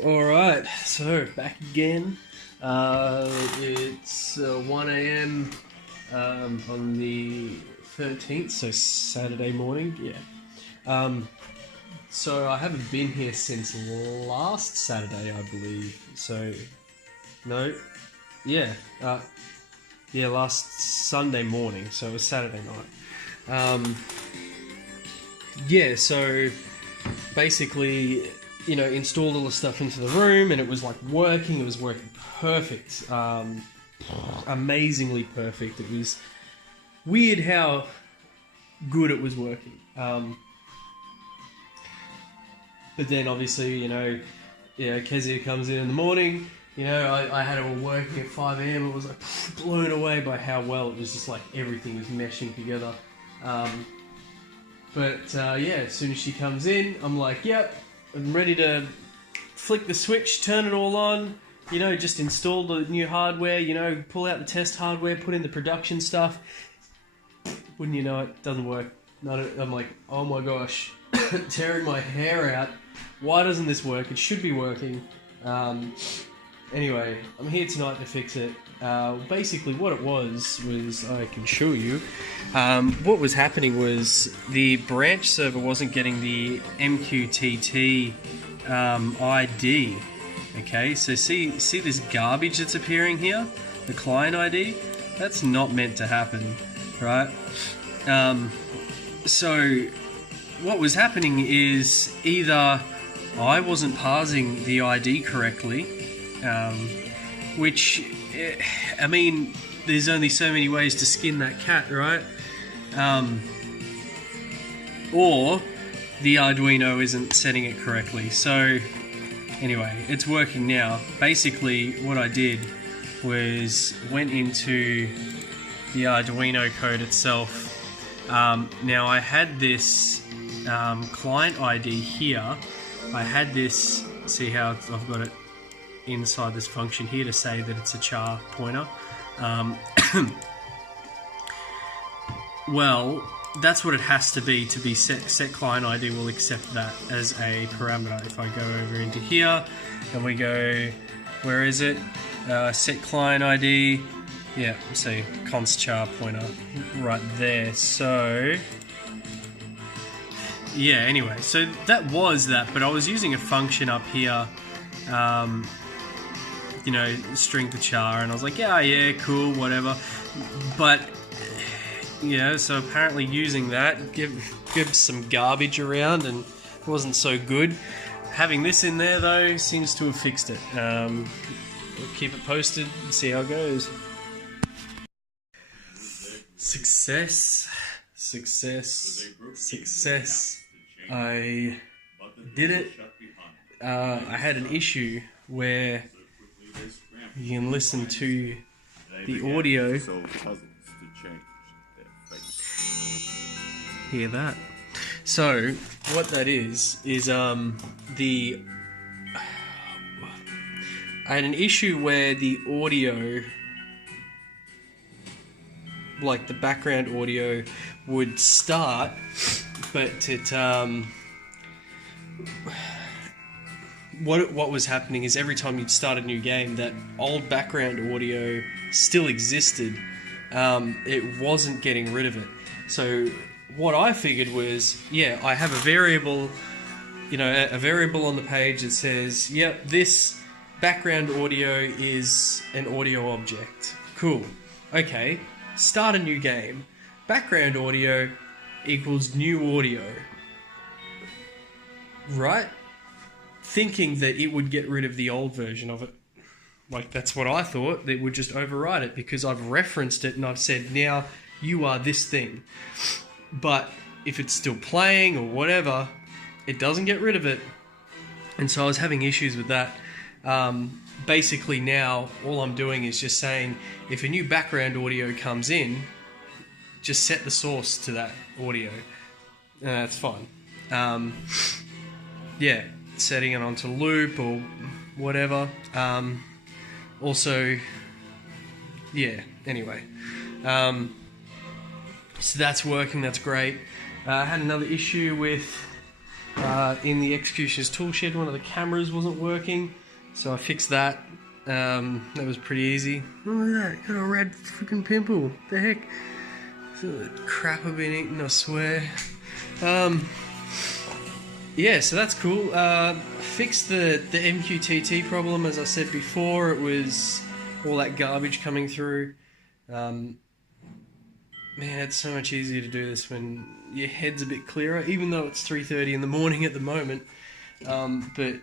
Alright, so back again. It's 1 a.m. On the 13th, so Saturday morning, yeah. So I haven't been here since last Saturday, I believe. So, no, yeah, last Sunday morning, so it was Saturday night. So basically, installed all the stuff into the room, and it was working. It was working perfect, amazingly perfect. It was weird how good it was working. But then obviously, Kezia comes in the morning. I had it all working at 5 a.m. It was blown away by how well it was. Just everything was meshing together. As soon as she comes in, I'm like, yep, I'm ready to flick the switch, turn it all on, just install the new hardware, pull out the test hardware, put in the production stuff. Wouldn't you know it, doesn't work. I'm like, oh my gosh, tearing my hair out. Why doesn't this work? It should be working. Anyway, I'm here tonight to fix it. Basically what it was I can show you. What was happening was the branch server wasn't getting the MQTT ID. Okay, so see this garbage that's appearing here? The client ID? That's not meant to happen, right? So what was happening is either I wasn't parsing the ID correctly, which, I mean, there's only so many ways to skin that cat, right? Or the Arduino isn't setting it correctly. So anyway, it's working now. Basically what I did was went into the Arduino code itself. Now I had this client ID here. I had this, see how I've got it inside this function here to say that it's a char pointer. Well, that's what it has to be set client ID will accept that as a parameter. If I go over into here and we go, where is it? Set client ID. Yeah, see, const char pointer right there. So yeah, anyway, so that was that, but I was using a function up here, string to char, and I was like, yeah, cool, whatever. But so apparently using that gives some garbage around and wasn't so good. Having this in there though seems to have fixed it. We'll keep it posted and see how it goes. Success. I did it. I had an issue where you can listen to the audio. Hear that? So what that is I had an issue where the audio, like the background audio, would start, but it what was happening is every time you'd start a new game, that old background audio still existed. It wasn't getting rid of it. So what I figured was, I have a variable, a variable on the page that says, yep, this background audio is an audio object. Cool. Okay, start a new game. Background audio equals new audio. Right? Thinking that it would get rid of the old version of it. That's what I thought. It would just override it because I've referenced it and I've said, now you are this thing. But if it's still playing or whatever, it doesn't get rid of it. And so I was having issues with that. Basically now, all I'm doing is just saying, if a new background audio comes in, just set the source to that audio. That's fine. Setting it onto loop or whatever. Anyway. So that's working, that's great. I had another issue with in the executioner's toolshed, one of the cameras wasn't working, so I fixed that. That was pretty easy. Look at that, got a red freaking pimple. What the heck? The crap I've been eating, I swear. Yeah, so that's cool. Fixed the MQTT problem, as I said before. It was all that garbage coming through. Man, it's so much easier to do this when your head's a bit clearer, even though it's 3:30 in the morning at the moment. But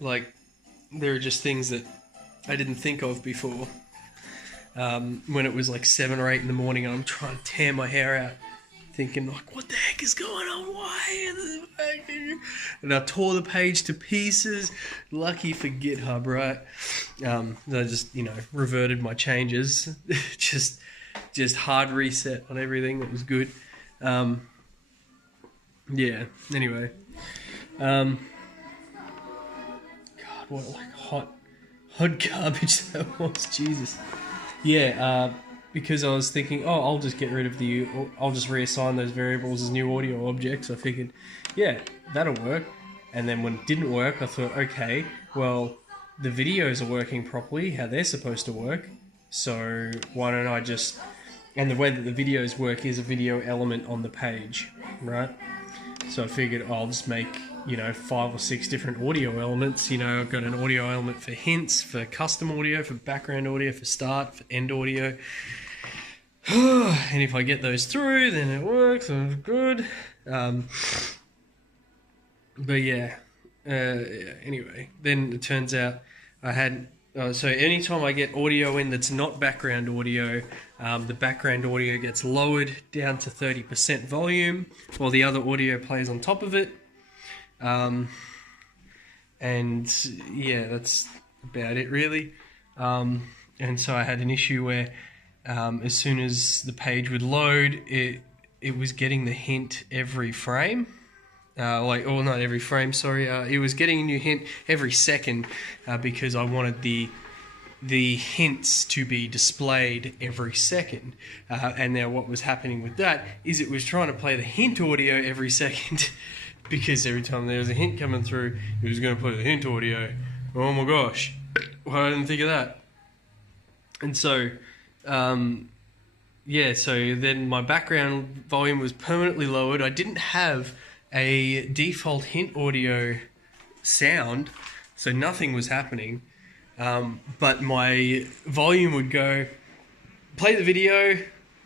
like, there are just things that I didn't think of before. When it was like 7 or 8 in the morning and I'm trying to tear my hair out, thinking like, what the heck is going on? Why? And I tore the page to pieces. Lucky for GitHub, right? I just, reverted my changes. just hard reset on everything. That was good. Yeah. Anyway. God, what like hot garbage that was. Jesus. Yeah. Because I was thinking, I'll just get rid of I'll just reassign those variables as new audio objects. I figured, yeah, that'll work. And then when it didn't work, I thought, okay, well, the videos are working properly, how they're supposed to work. So why don't I just... And the way that the videos work is a video element on the page, right? So I figured I'll just make, 5 or 6 different audio elements. I've got an audio element for hints, for custom audio, for background audio, for start, for end audio. And if I get those through, then it works and it's good. But yeah, anyway, then it turns out I had... so anytime I get audio in that's not background audio, the background audio gets lowered down to 30% volume while the other audio plays on top of it. And yeah, that's about it really. And so I had an issue where as soon as the page would load, it was getting the hint every frame. Not every frame, sorry. It was getting a new hint every second because I wanted the hints to be displayed every second. And now what was happening with that is it was trying to play the hint audio every second because every time there was a hint coming through, it was going to play the hint audio. Oh my gosh. Well, I didn't think of that. And so... yeah, so then my background volume was permanently lowered. I didn't have a default hint audio sound, so nothing was happening. But my volume would go, play the video,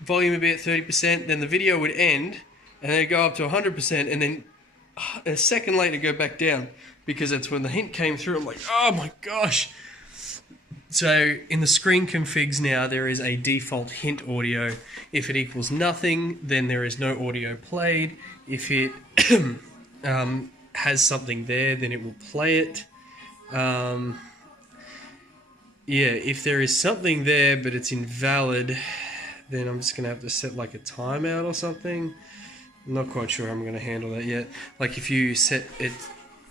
volume would be at 30%, then the video would end, and then it'd go up to 100%, and then a second later go back down, because that's when the hint came through. I'm like, oh my gosh. So in the screen configs now, there is a default hint audio. If it equals nothing, then there is no audio played. If it has something there, then it will play it. Yeah, if there is something there but it's invalid, then I'm just going to have to set like a timeout or something. I'm not quite sure how I'm going to handle that yet. Like if you set it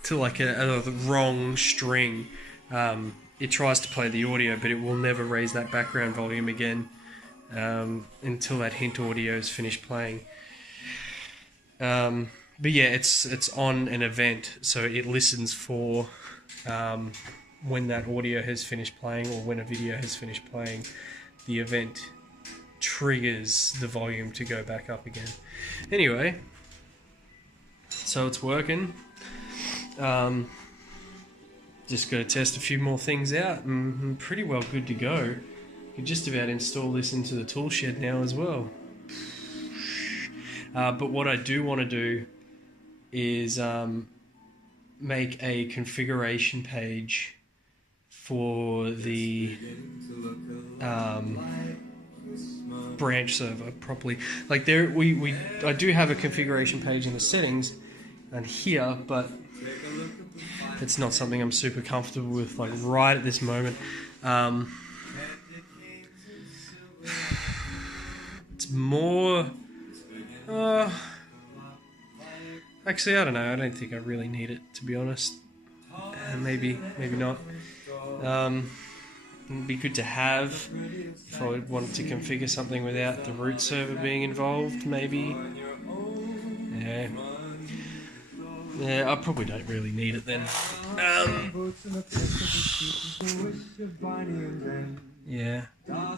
to like a wrong string, it tries to play the audio, but it will never raise that background volume again until that hint audio is finished playing. But yeah, it's on an event, so it listens for when that audio has finished playing or when a video has finished playing. The event triggers the volume to go back up again. Anyway, so it's working. Just got to test a few more things out and I'm pretty well good to go. You can just about install this into the toolshed now as well. But what I do want to do is make a configuration page for the branch server properly. Like there, I do have a configuration page in the settings and here, but it's not something I'm super comfortable with, like right at this moment. It's more... actually, I don't know. I don't think I really need it, to be honest. Maybe not. It'd be good to have if I wanted to configure something without the root server being involved, maybe. Yeah. Yeah, I probably don't really need it then. Yeah. No,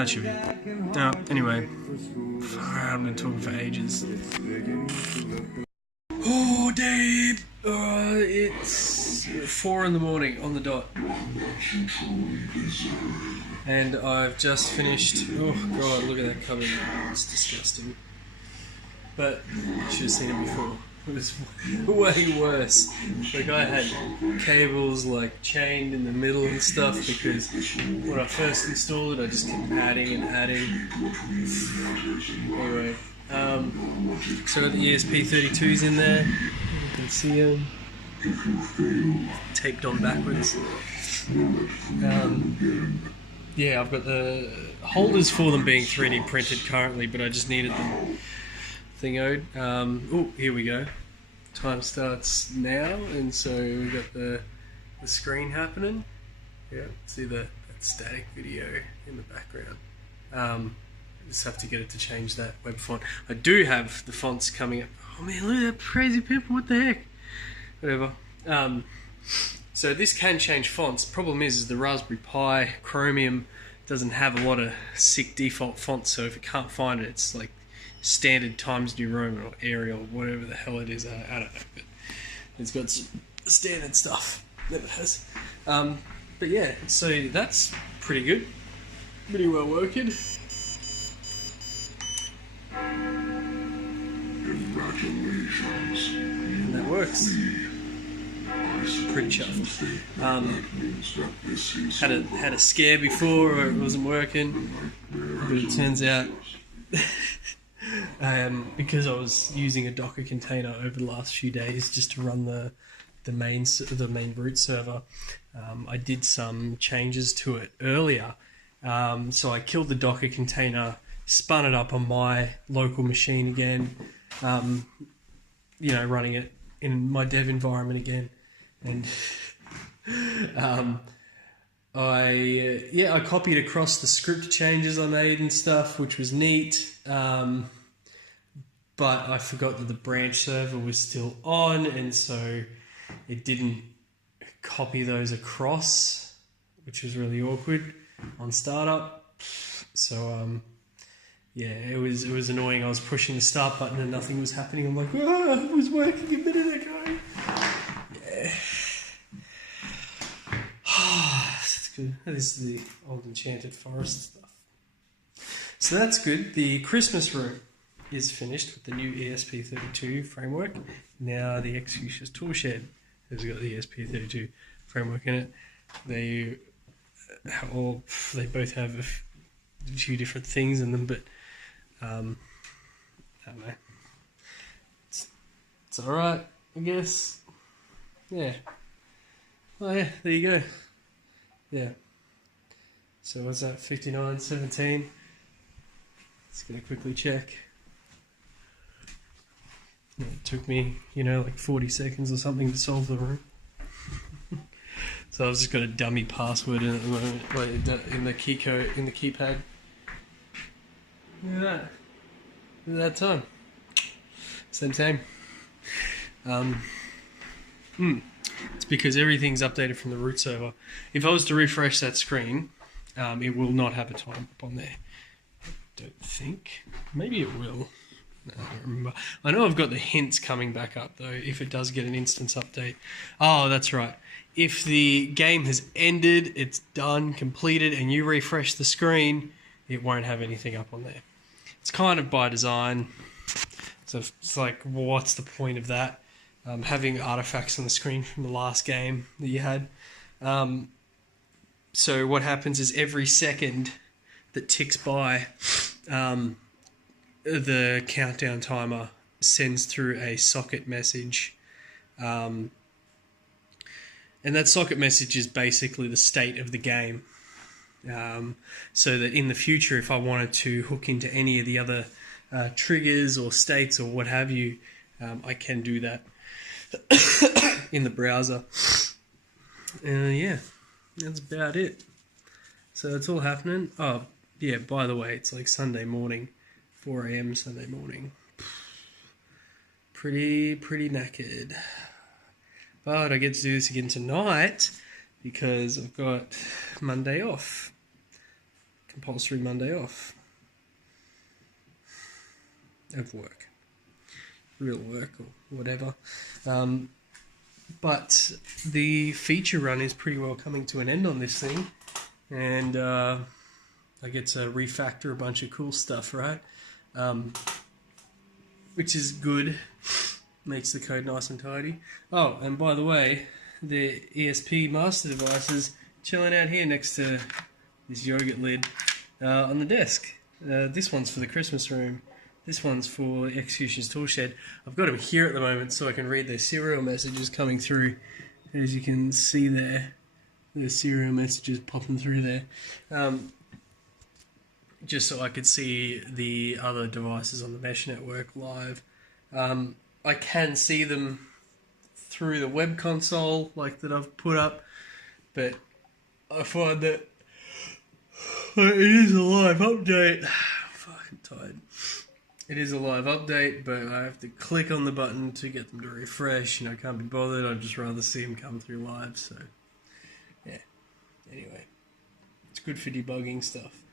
it should be. No, anyway. I've been talking for ages. Oh, Dave! It's 4 in the morning on the dot. And I've just finished. Oh, God, look at that cupboard. It's disgusting. But you should have seen it before. It was way worse. Like, I had cables like chained in the middle and stuff because when I first installed it, I just kept adding and adding. Anyway, so I got the ESP32s in there. You can see them taped on backwards. Yeah, I've got the holders for them being 3D printed currently, but I just needed them thingoed. Oh, here we go. Time starts now, and so we've got the screen happening. Yeah, see that static video in the background. I just have to get it to change that web font. I do have the fonts coming up. Oh man, look at that crazy pimple, what the heck? Whatever. So this can change fonts. Problem is the Raspberry Pi Chromium doesn't have a lot of sick default fonts, so if you can't find it, it's like standard Times New Roman or Arial, whatever the hell it is. I don't know, but it's got some standard stuff. Never has. But yeah, so that's pretty good. Pretty well working. Congratulations. And that works. Pretty chuffed. Had a scare before where it wasn't working, but it turns out because I was using a Docker container over the last few days just to run the main root server, I did some changes to it earlier. So I killed the Docker container, spun it up on my local machine again, running it in my dev environment again. And I copied across the script changes I made and stuff, which was neat. But I forgot that the branch server was still on, and so it didn't copy those across, which was really awkward on startup. So it was annoying. I was pushing the start button and nothing was happening. I'm like, it was working a minute ago. Yeah. That's good. This is the old Enchanted Forest stuff. So that's good. The Christmas room is finished with the new ESP32 framework. Now the X-Fuchsia's Toolshed has got the ESP32 framework in it. They both have a few different things in them, but I don't know. It's alright, I guess. Yeah. Oh yeah, there you go. Yeah. So what's that, 59.17? Just gonna quickly check. Yeah, it took me, like 40 seconds or something to solve the room. So I've just got a dummy password in at the moment, in the key code, in the keypad. Look at that. Look at that time. Same. It's because everything's updated from the root server. If I was to refresh that screen, it will not have a time up on there. I don't think. Maybe it will. No, I don't remember. I know I've got the hints coming back up, though, if it does get an instance update. Oh, that's right. If the game has ended, it's done, completed, and you refresh the screen, it won't have anything up on there. It's kind of by design. So it's like, what's the point of that? Having artifacts on the screen from the last game that you had. So what happens is every second that ticks by, the countdown timer sends through a socket message. And that socket message is basically the state of the game. So that in the future, if I wanted to hook into any of the other triggers or states or what have you, I can do that in the browser. Yeah, that's about it. So it's all happening. Oh, yeah, by the way, it's like Sunday morning, 4 a.m. Sunday morning. Pretty knackered. But I get to do this again tonight because I've got Monday off. Compulsory Monday off. Of work. Real work or whatever. But the feature run is pretty well coming to an end on this thing. And I get to refactor a bunch of cool stuff, right? Which is good. Makes the code nice and tidy. Oh, and by the way, the ESP master device is chilling out here next to this yogurt lid on the desk. This one's for the Christmas room. This one's for Executioner's Toolshed. I've got them here at the moment so I can read their serial messages coming through. As you can see there, the serial messages popping through there. Just so I could see the other devices on the mesh network live. I can see them through the web console like that I've put up, but I find that it is a live update. I'm fucking tired. It is a live update, but I have to click on the button to get them to refresh, and I can't be bothered. I'd just rather see them come through live, so yeah. Anyway, it's good for debugging stuff.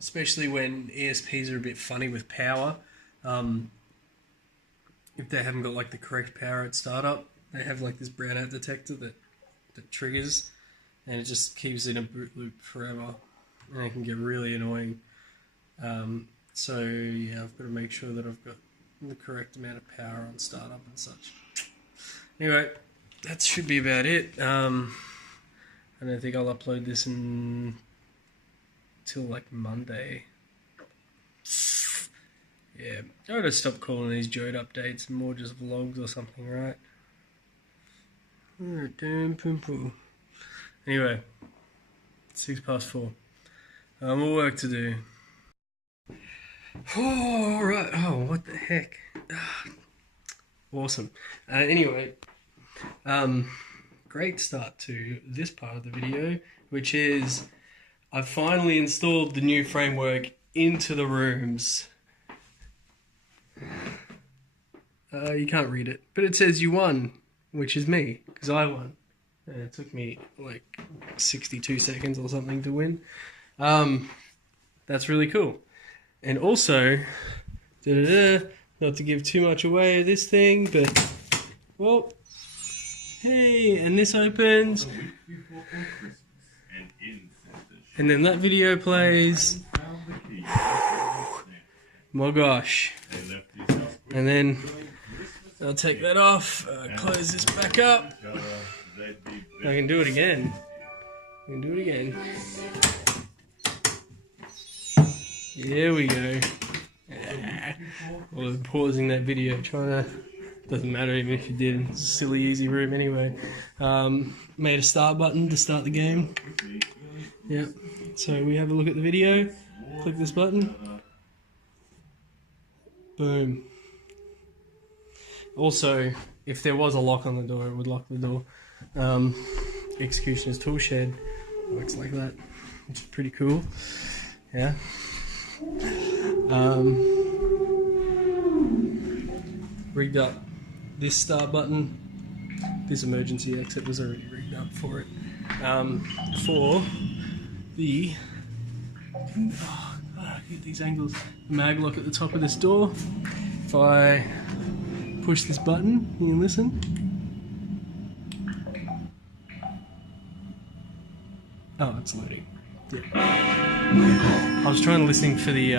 Especially when ESPs are a bit funny with power. If they haven't got like the correct power at startup, they have like this brownout detector that triggers, and it just keeps it in a boot loop forever, and it can get really annoying. So yeah, I've got to make sure that I've got the correct amount of power on startup and such. Anyway, that should be about it. I don't think I'll upload this until like Monday. Yeah, I gotta stop calling these JOAT updates and more just vlogs or something, right? Damn pimple. Anyway, 4:06. More work to do. Oh, alright. Oh, what the heck. Awesome. Anyway, great start to this part of the video, which is I've finally installed the new framework into the rooms. You can't read it, but it says you won, which is me, because I won. And it took me like 62 seconds or something to win. That's really cool. And also, not to give too much away of this thing, but, well, hey, and this opens, and then that video plays. My gosh. And then I'll take that off, close this back up. I can do it again. There we go. Well, pausing that video, doesn't matter even if you did. It's a silly, easy room anyway. Made a start button to start the game. Yep. So we have a look at the video. Click this button. Boom. Also, if there was a lock on the door, it would lock the door. Executioner's Toolshed works like that, which is pretty cool. Yeah. Rigged up this start button. This emergency exit was already rigged up for it. For the get these angles. Mag lock at the top of this door. If I push this button, you can listen. Oh, it's loading. Yeah. I was trying to listen for the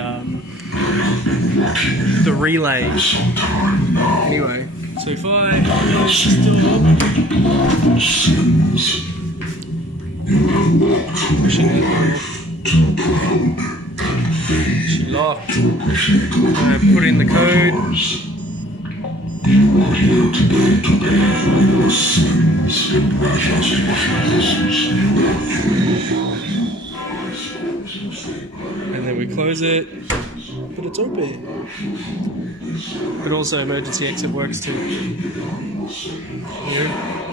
relay. Anyway, so if I push this door, pushing it off. She locked. I put in the code. And then we close it, but it's open. But also emergency exit works too.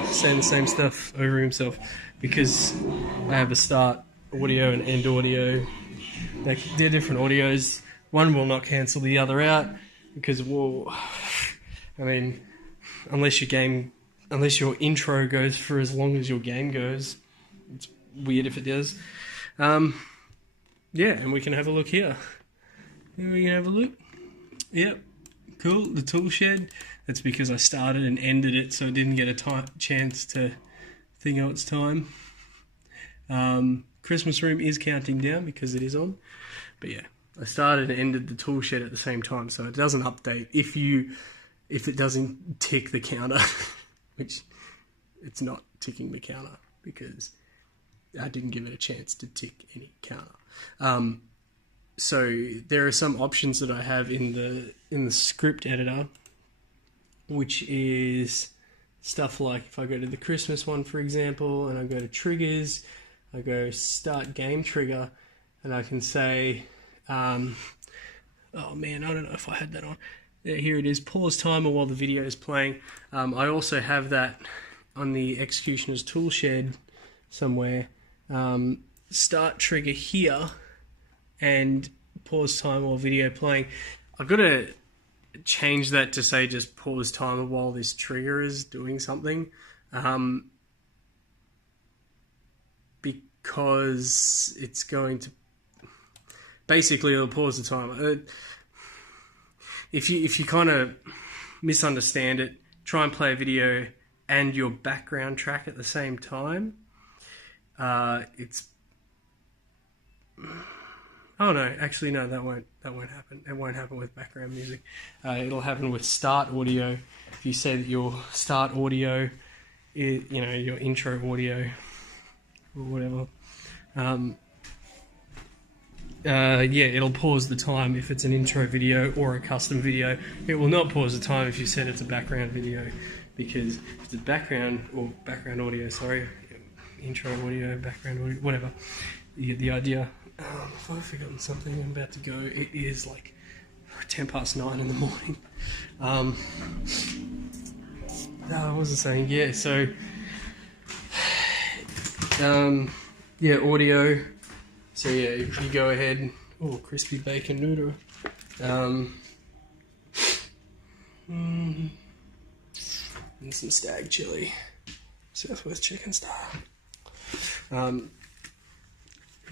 Saying the same stuff over himself because I have a start audio and end audio they're different audios. One will not cancel the other out because, well, I mean, unless your intro goes for as long as your game goes, it's weird if it does. Yeah, and we can have a look here. We can have a look. Yep, cool. The tool shed. That's because I started and ended it, so it didn't get a chance to think out its time. Christmas room is counting down because it is on. But yeah, I started and ended the tool shed at the same time, so it doesn't update if it doesn't tick the counter, which it's not ticking the counter because I didn't give it a chance to tick any counter. So there are some options that I have in the script editor, which is stuff like if I go to the Christmas one, for example, and I go to triggers, I go start game trigger, and I can say, oh man, I don't know if I had that on. Yeah, here it is, pause timer while the video is playing. I also have that on the Executioner's tool shed somewhere. Start trigger here and pause timer while video playing. I've got to change that to say just pause timer while this trigger is doing something, because it's going to basically it'll pause the timer. If you kind of misunderstand it, try and play a video and your background track at the same time. Oh no, actually no, that won't happen. It won't happen with background music. It'll happen with start audio. If you say that your start audio is, your intro audio or whatever. Yeah, it'll pause the time if it's an intro video or a custom video. It will not pause the time if you said it's a background video, because if it's a background audio, intro audio, background audio, whatever. You get the idea. If I've forgotten something, I'm about to go. It is like 9:10 in the morning. What was I saying? Yeah, so yeah, audio. So yeah, if you go ahead, crispy bacon noodle. And some stag chili, Southwest chicken style.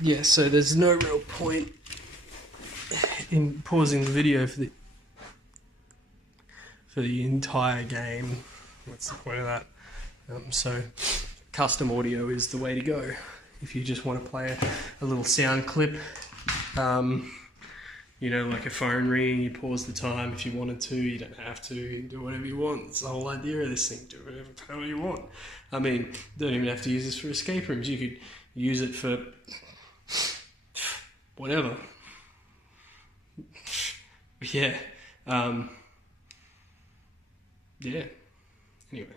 Yeah, so there's no real point in pausing the video for the entire game. What's the point of that? So custom audio is the way to go. If you just want to play a little sound clip, like a phone ringing, you pause the time if you wanted to. You don't have to. You can do whatever you want. It's the whole idea of this thing. Do whatever you want. I mean, don't even have to use this for escape rooms. You could use it for whatever. Yeah. Yeah. Anyway.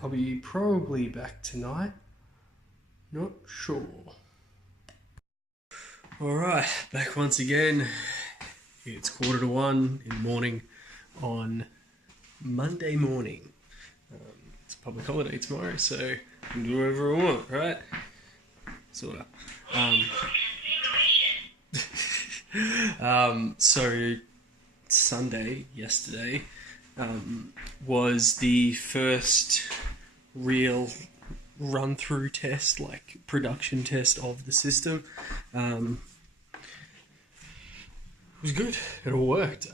I'll be probably back tonight. Not sure. Alright, back once again. It's 1:45 in the morning on Monday morning. It's a public holiday tomorrow, so I can do whatever I want, right? Sort of. So Sunday, yesterday, was the first real run-through test, like production test of the system. It was good. It all worked.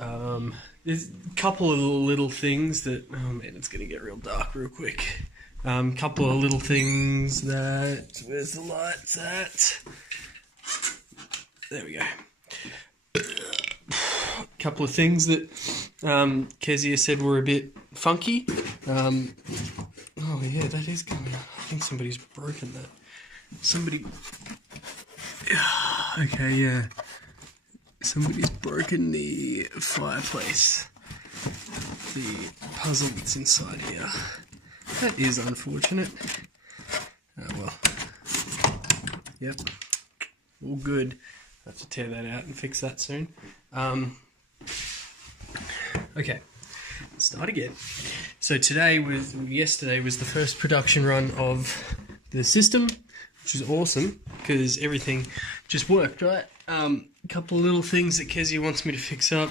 There's a couple of little things that... Oh man, it's going to get real dark real quick. Couple of little things that... Where's the lights at? There we go. Couple of things that Kezia said were a bit funky. Oh yeah, that is coming up. I think somebody's broken that. Okay, yeah. Somebody's broken the fireplace. The puzzle that's inside here. That is unfortunate. Oh well. Yep. All good. I have to tear that out and fix that soon. Okay, let's start again. So yesterday was the first production run of the system. which is awesome because everything just worked, right? A couple of little things that Kezia wants me to fix up.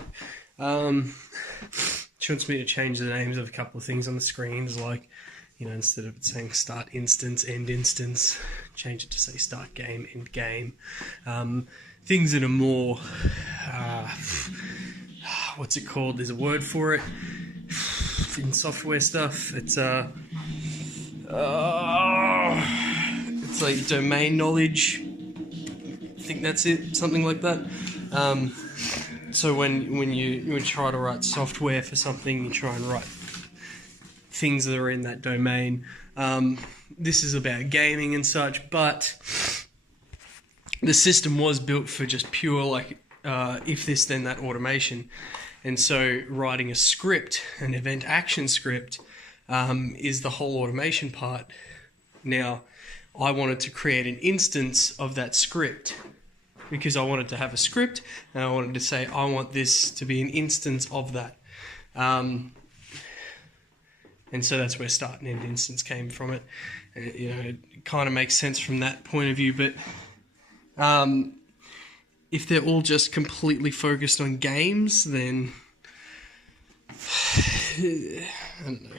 She wants me to change the names of a couple of things on the screens, like, you know, instead of it saying start instance, end instance, change it to say start game, end game. Things that are more, what's it called? There's a word for it in software stuff. It's like domain knowledge. I think that's it, something like that. So when you try to write software for something, you try and write things that are in that domain. This is about gaming and such, but the system was built for just pure, like, if this then that automation. And so writing a script, an event action script, is the whole automation part. Now, I wanted to create an instance of that script because I wanted to have a script and I wanted to say, I want this to be an instance of that. And so that's where start and end instance came from it. You know, it kind of makes sense from that point of view, but if they're all just completely focused on games, then I don't know.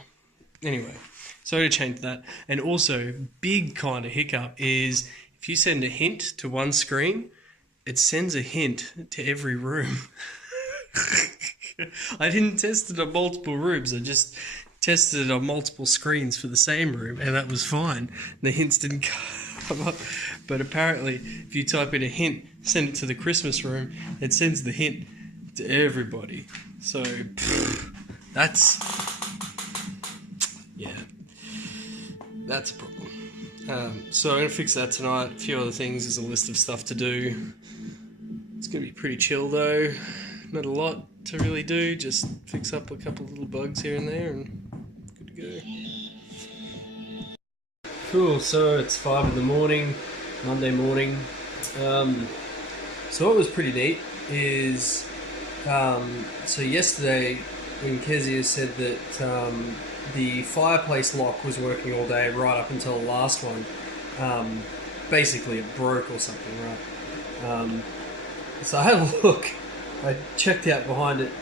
Anyway, so to change that. And also, big kind of hiccup is if you send a hint to one screen, it sends a hint to every room. I didn't test it on multiple rooms, I just tested it on multiple screens for the same room, and that was fine. The hints didn't come up. But apparently, if you type in a hint, send it to the Christmas room, it sends the hint to everybody. So, that's a problem. So I'm going to fix that tonight. A few other things. There's a list of stuff to do. It's going to be pretty chill though. Not a lot to really do. Just fix up a couple of little bugs here and there and good to go. Cool, so it's 5 in the morning, Monday morning. So what was pretty neat is, so yesterday when Kezia said that the fireplace lock was working all day right up until the last one, basically it broke or something, right? So I had a look, I checked out behind it,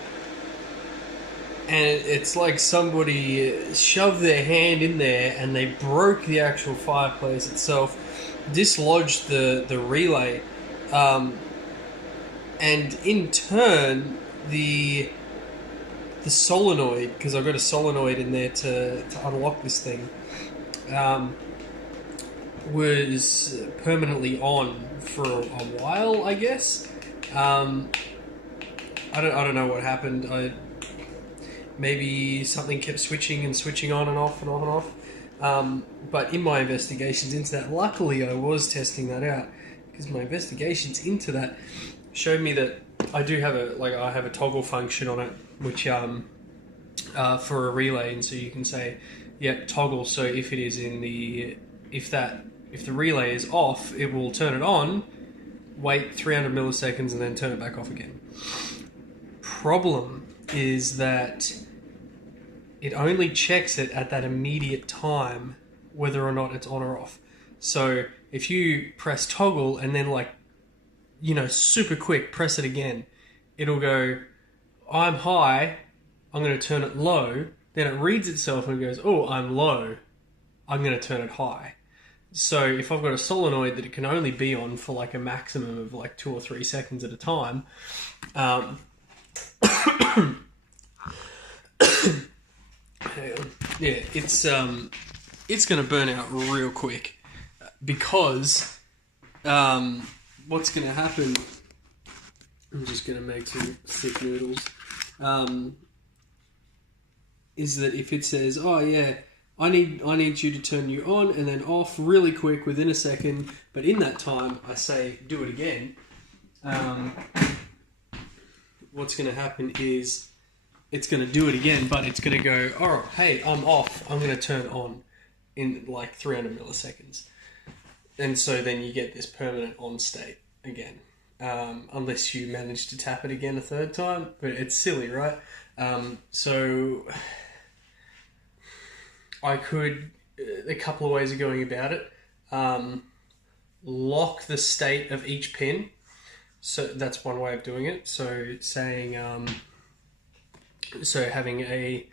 and it's like somebody shoved their hand in there and they broke the actual fireplace itself, dislodged the relay, and in turn the solenoid, because I've got a solenoid in there to unlock this thing, was permanently on for a while, I guess. I don't know what happened. Maybe something kept switching on and off and on and off. But in my investigations into that, luckily I was testing that out, because my investigations into that showed me that I do have I have a toggle function on it, which for a relay, and so you can say, yep, toggle. So if it is if the relay is off, it will turn it on, wait 300 milliseconds, and then turn it back off again. Problem is that it only checks it at that immediate time, whether or not it's on or off. So if you press toggle and then super quick, press it again, it'll go, I'm high, I'm going to turn it low. Then it reads itself and goes, oh, I'm low, I'm going to turn it high. So if I've got a solenoid that it can only be on for like a maximum of 2 or 3 seconds at a time, it's going to burn out real quick, because what's going to happen, I'm just going to make some thick noodles, is that if it says, oh yeah, I need you to turn you on and then off really quick within a second, but in that time I say do it again, what's going to happen is it's going to do it again, but it's going to go, oh, hey, I'm off, I'm going to turn on in 300 milliseconds. And so then you get this permanent on state again, unless you manage to tap it again a third time, but it's silly, right? So I could, a couple of ways of going about it. lock the state of each pin. So that's one way of doing it. So saying, so having a,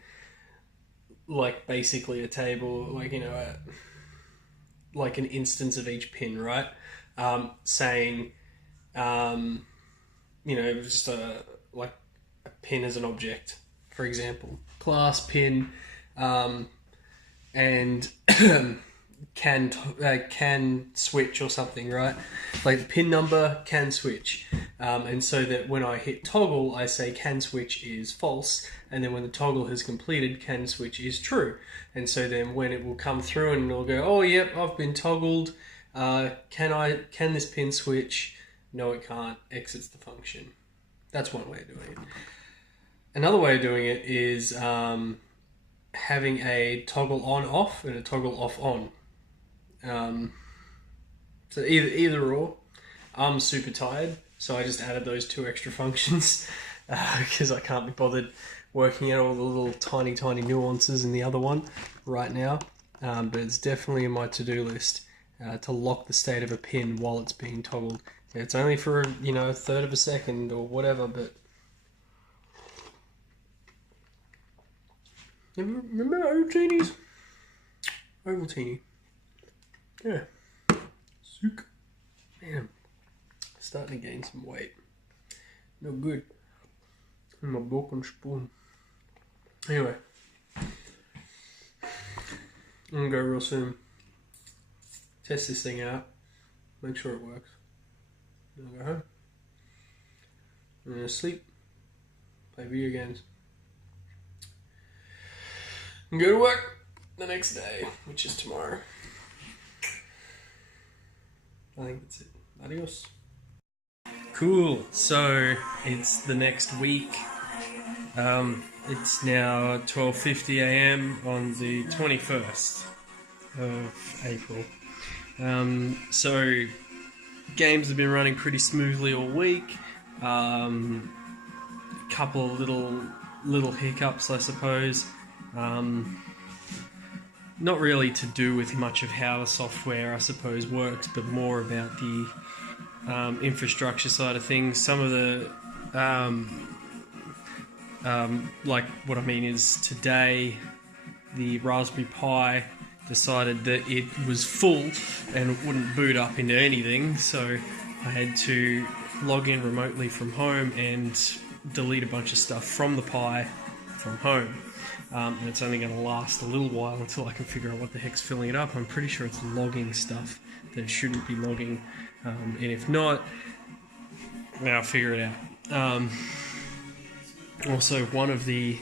like basically a table, like, you know, like an instance of each pin, right? Saying, you know, just like a pin as an object, for example, class pin, and can switch or something, right? Like the pin number can switch, and so that when I hit toggle, I say can switch is false, and then when the toggle has completed, can switch is true. And so then when it will come through and it'll go, oh yep, I've been toggled. Can this pin switch? No, it can't. Exits the function. That's one way of doing it. Another way of doing it is having a toggle on off and a toggle off on. So either or. I'm super tired, so I just added those two extra functions because I can't be bothered working out all the little tiny nuances in the other one right now. But it's definitely in my to-do list to lock the state of a pin while it's being toggled. It's only for, you know, a third of a second or whatever, but remember Ovaltinis? Ovaltini. Yeah. Sook. Man, starting to gain some weight. No good. In my broken spoon. Anyway. I'm gonna go real soon. Test this thing out. Make sure it works. Then I'll go home. I'm gonna sleep. Play video games. And go to work the next day, which is tomorrow. I think that's it. Adios. Cool. So it's the next week. It's now 12:50 a.m. on the 21st of April. So games have been running pretty smoothly all week. Couple of little hiccups, I suppose. Not really to do with much of how the software, I suppose, works, but more about the infrastructure side of things. Some of the like what I mean is today the Raspberry Pi decided that it was full and it wouldn't boot up into anything, so I had to log in remotely from home and delete a bunch of stuff from the Pi from home. And it's only going to last a little while until I can figure out what the heck's filling it up. I'm pretty sure it's logging stuff that it shouldn't be logging, and if not, I'll figure it out. Also, one of the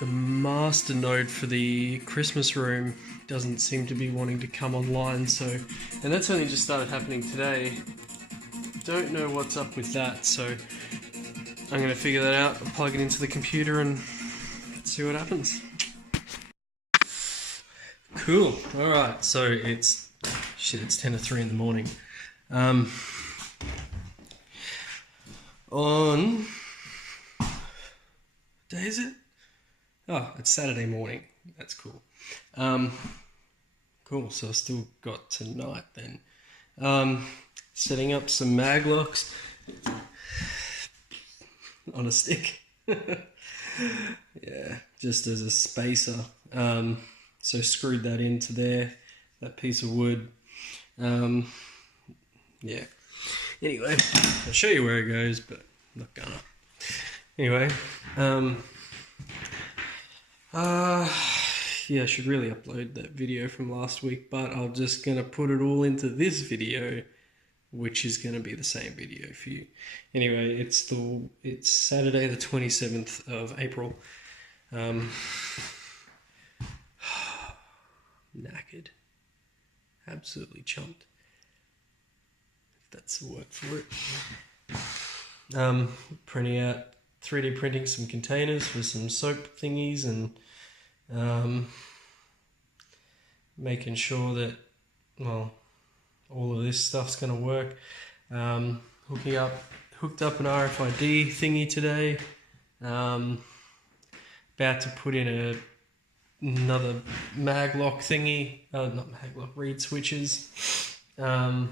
master node for the Christmas room doesn't seem to be wanting to come online, so, and that's only just started happening today. Don't know what's up with that, so I'm going to figure that out, plug it into the computer and see what happens. Cool. Alright, so it's 10 to 3 in the morning. On... what day is it? Oh, it's Saturday morning. That's cool. Cool, so I've still got tonight then. Setting up some mag locks on a stick. Yeah, just as a spacer. So screwed that into there, that piece of wood. Yeah. Anyway, I'll show you where it goes, but I'm not gonna. Anyway, yeah, I should really upload that video from last week, but I'm just gonna put it all into this video, which is going to be the same video for you. Anyway, it's Saturday the 27th of April. Knackered. Absolutely chumped. If that's the word for it. Printing out, 3D printing some containers for some soap thingies and making sure that, well, all of this stuff's going to work. Hooked up an RFID thingy today. About to put in another mag lock thingy, not mag lock, reed switches. Going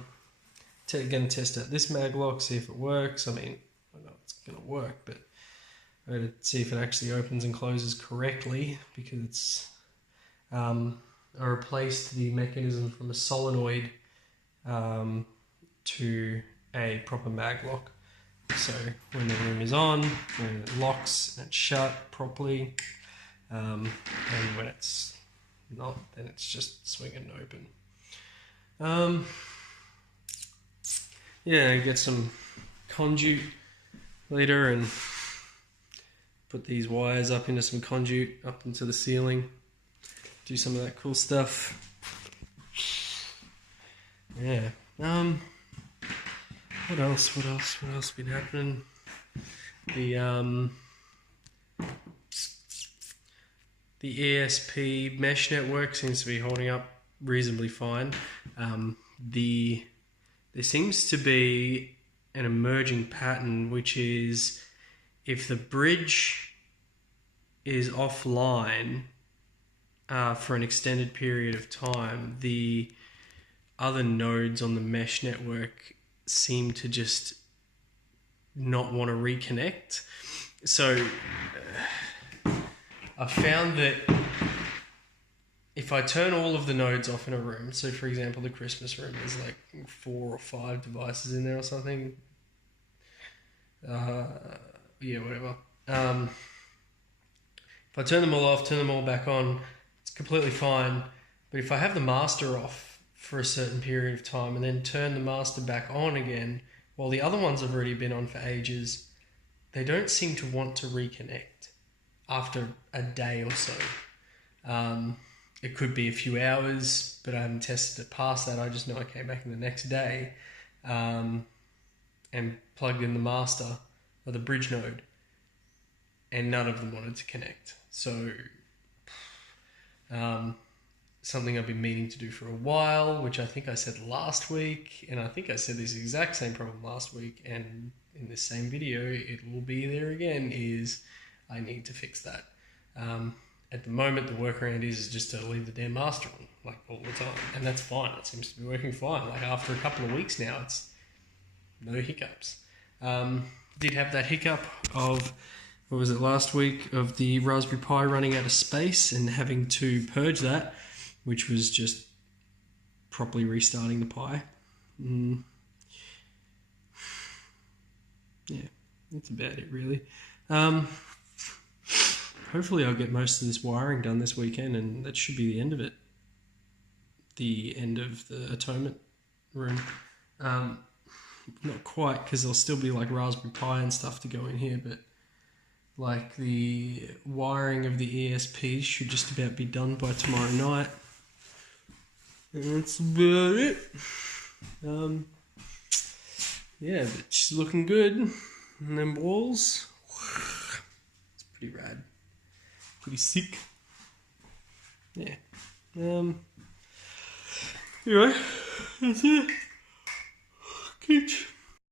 to test out this mag lock, see if it works. I mean, I know it's going to work, but I'm going to see if it actually opens and closes correctly, because it's I replaced the mechanism from a solenoid to a proper mag lock. So when the room is on, when it locks and it's shut properly, and when it's not, then it's just swinging open. Yeah, get some conduit later and put these wires up into some conduit up into the ceiling. Do some of that cool stuff. Yeah. What else? What else been happening? The ESP mesh network seems to be holding up reasonably fine. There seems to be an emerging pattern, which is if the bridge is offline for an extended period of time, the other nodes on the mesh network seem to just not want to reconnect. So I found that if I turn all of the nodes off in a room, so for example the Christmas room, there's like 4 or 5 devices in there or something. Yeah, whatever. If I turn them all off, turn them all back on, it's completely fine. But if I have the master off for a certain period of time and then turn the master back on again, while the other ones have already been on for ages, they don't seem to want to reconnect after a day or so. It could be a few hours, but I haven't tested it past that. I just know I came back in the next day and plugged in the master or the bridge node, and none of them wanted to connect. So something I've been meaning to do for a while, which I think I said last week, and I think I said this exact same problem last week, and in this same video it will be there again, is I need to fix that. At the moment, the workaround is just to leave the damn master on, like, all the time, and that's fine. It seems to be working fine. Like, after a couple of weeks now, it's no hiccups. Did have that hiccup of, what was it, last week, of the Raspberry Pi running out of space and having to purge that, which was just properly restarting the Pi. Yeah, that's about it, really. Hopefully I'll get most of this wiring done this weekend, and that should be the end of it. The end of the atonement room. Not quite, because there'll still be like Raspberry Pi and stuff to go in here, but like the wiring of the ESP should just about be done by tomorrow night. And that's about it. Yeah, but she's looking good. And them walls, it's pretty rad. Pretty sick. Yeah. Anyway, that's it. Kitch.